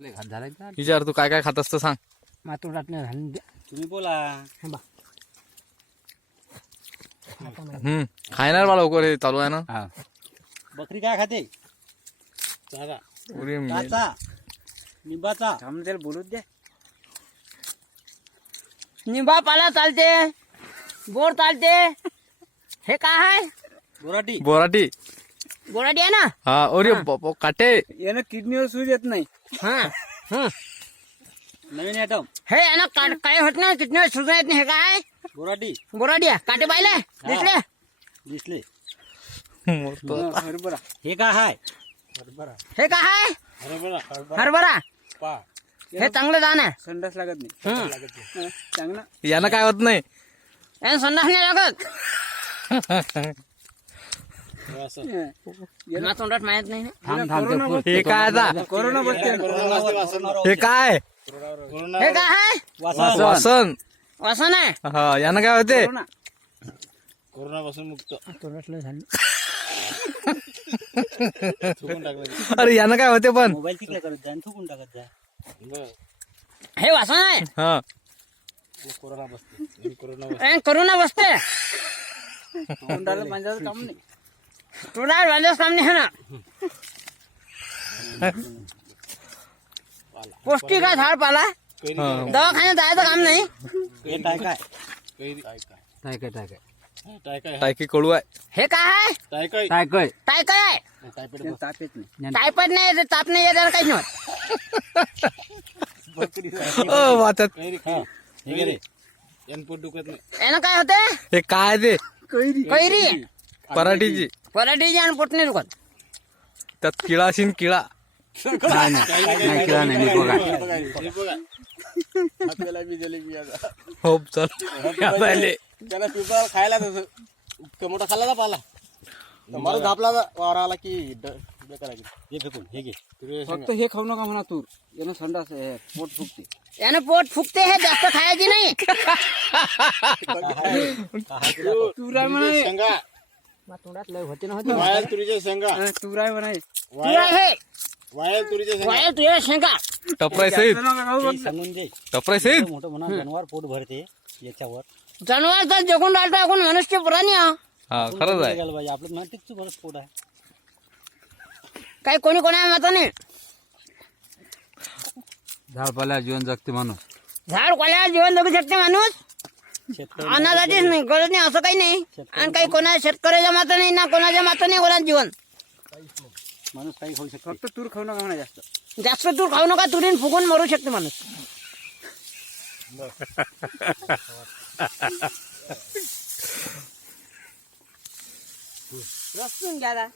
विचार तू काय काय खात असतं सांग. मातोडात नाही घालून द्या. तुम्ही बोला. हे बा खायणार बा लवकर, हे चालू आहे ना. बकरी काय खाते? चागा, उरी मी- काचा, निंबाचा. त्याला बोलू दे. निंबा पाला चालते, बोर चालते. हे काय आहे? बोराटी. बोराटी. बोराटी आहे ना. हा ओरी काटे. यानं किडनीवर सूज येत नाही. हा नवीन आयटम हे यानं काय होत नाही, किडनीवर सूज येत नाही. हे काय? बोराटी. बोराटी आहे. काटे पाहिले दिसले. दिसले. हरभरा. हे काय हाय? हे काय आहे? हरभरा. हरभरा. पा. हे चांगलं दाण आहे. संडास लागत नाही. चांगलं. यानं काय होत नाही. यानं संडास नाही लागत. ना तोंडात माहित नाही ना. हे काय आता? कोरोना बसते. हे काय? हे काय आहे? वासन. वासन आहे. हा यानं काय होते? कोरोना पासून मुक्त. तोंडातलं झालं. अरे यानं काय होते पण? मोबाईल तिकडे करत जा आणि थुकून टाकत जा. हे वासन आहे. हा कोरोना बसते. करोना बसते. तोंडाला पांजाचं काम नाही. तोंडाला बांधायचं काम नाही आहे ना. पौष्टिक आहे झाड पाला. दवाखान्यात जायचं काम नाही. हे काय काय? टायकी कडू आहे. हे काय आहे? काय टायकॉइड आहे. टायफॉइड नाही येत, ताप नाही येत, काहीच नाही. वाचत. यानं काय होते? हे काय ते? कैरी. पराठीची. पराठीची आणि पोट नाही दुखत. त्यात किळा असेल किळा. हो चल पहिले. त्याला पिंपळाला खायला तसं मोठा खाल्ला पाला मारून धापला वावराला की हे फेकून हे घे. फक्त हे खाऊ नका म्हणा तूर. यानं संडास पोट फुगते. यानं पोट फुगते. हे जास्त खायची नाही. तूर आहे म्हणा. शेंगा तोंडात लय होते ना होते. वायल तुरीच्या शेंगा. तूर आहे म्हणा. तूर आहे. वायल तुरीच्या शेंगा. वाया तुझ्या शेंगा. टपराय सहित. सांगून दे. टपराय सहित. मोठं म्हणा जनावर पोट भरते याच्यावर. जनावर तर जगून राहतो. आपण मनुष्य पुराणी आहो. हा खरंच आहे. आपलं माहितीच बरंच पोट आहे. काही कोणी कोणा मताने. झाड पाल्यावर जीवन जगते माणूस. झाड कोणाला जीवन जगू शकते माणूस. शेतकरी अन्नदाचीच नाही गरज नाही असं काही नाही. आणि काही कोणा शेतकऱ्याच्या माता नाही ना कोणाच्या माता नाही कोणाचं जीवन. माणूस काही खाऊ शकतो. फक्त तूर खाऊ नका म्हणा. जास्त तूर खाऊ नका. तुरीन फुगून मरू शकते माणूस. रसून घ्या.